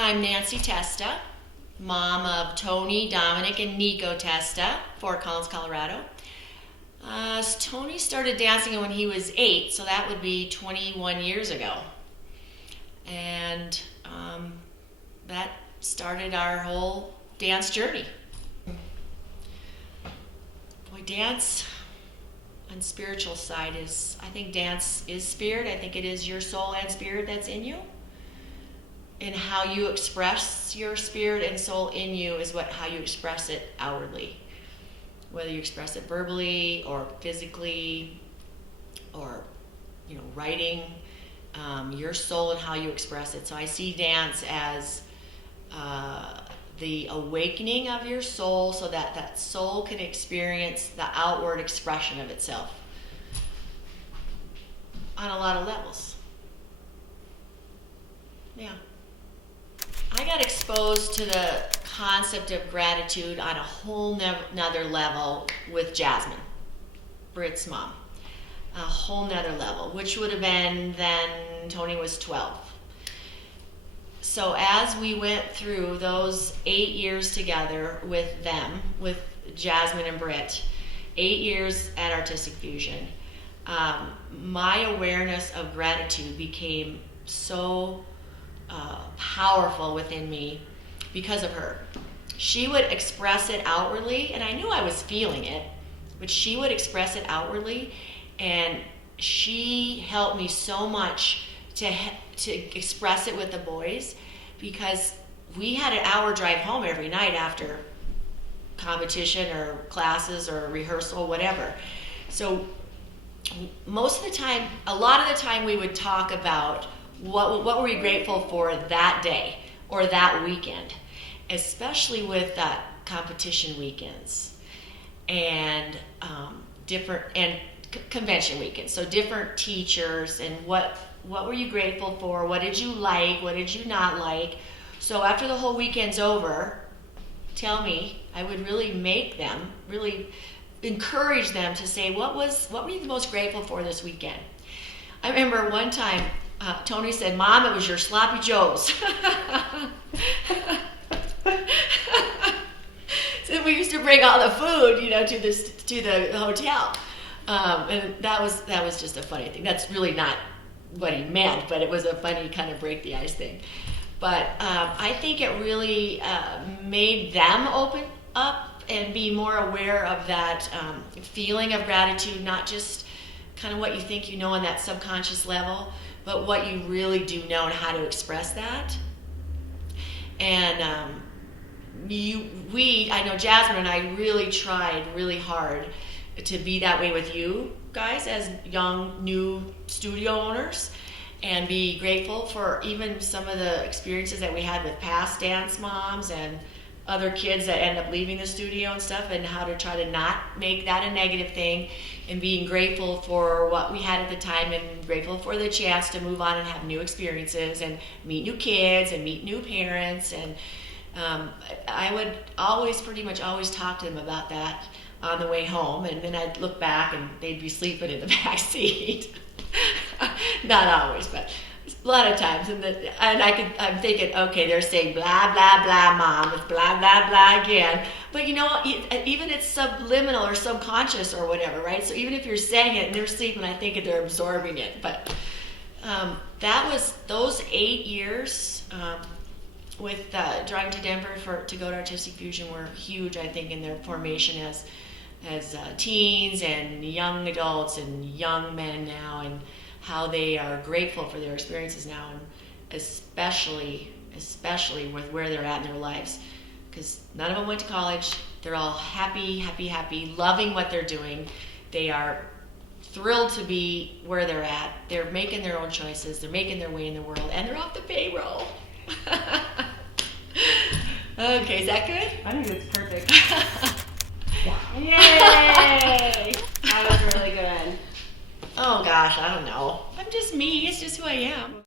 I'm Nancee Testa, mom of Tony, Dominic, and Nico Testa, Fort Collins, Colorado. Tony started dancing when he was 8, so that would be 21 years ago. And that started our whole dance journey. Boy, dance on spiritual side I think dance is spirit. I think it is your soul and spirit that's in you. And how you express your spirit and soul in you is how you express it outwardly. Whether you express it verbally or physically or writing, your soul and how you express it. So I see dance as the awakening of your soul so that soul can experience the outward expression of itself on a lot of levels. Yeah. I got exposed to the concept of gratitude on a whole nother level with Jasmine, Britt's mom. A whole nother level, which would have been then Tony was 12. So as we went through those 8 years together with them, with Jasmine and Britt, 8 years at Artistic Fusion, my awareness of gratitude became so powerful within me because of her. She would express it outwardly, and I knew I was feeling it, but she would express it outwardly, and she helped me so much to express it with the boys, because we had an hour drive home every night after competition or classes or rehearsal, whatever. So most of the time, a lot of the time, we would talk about what were we grateful for that day or that weekend, especially with competition weekends and convention weekends. So different teachers and what were you grateful for? What did you like? What did you not like? So after the whole weekend's over, tell me. I would really really encourage them to say, what were you the most grateful for this weekend? I remember one time Tony said, "Mom, it was your sloppy joes." So we used to bring all the food, to the hotel, and that was just a funny thing. That's really not what he meant, but it was a funny kind of break the ice thing. But I think it really made them open up and be more aware of that feeling of gratitude, not just kind of what you think you know on that subconscious level, but what you really do know and how to express that. And I know Jasmine and I really tried really hard to be that way with you guys as young, new studio owners, and be grateful for even some of the experiences that we had with past dance moms and other kids that end up leaving the studio and stuff, and how to try to not make that a negative thing, and being grateful for what we had at the time, and grateful for the chance to move on and have new experiences and meet new kids and meet new parents. And I would pretty much always talk to them about that on the way home, and then I'd look back and they'd be sleeping in the back seat. Not always, but a lot of times. I'm thinking, okay, they're saying blah, blah, blah, Mom, it's blah, blah, blah again. But even it's subliminal or subconscious or whatever, right? So even if you're saying it and they're sleeping, I think they're absorbing it. But that was those 8 years with driving to Denver to go to Artistic Fusion were huge, I think, in their formation as teens and young adults and young men now, and how they are grateful for their experiences now, and especially with where they're at in their lives, because none of them went to college. They're all happy, loving what they're doing. They are thrilled to be where they're at. They're making their own choices. They're making their way in the world, and they're off the payroll. Okay, is that good? I think it's perfect. Yeah. Yay! That was really good. Oh gosh, I don't know. I'm just me. It's just who I am.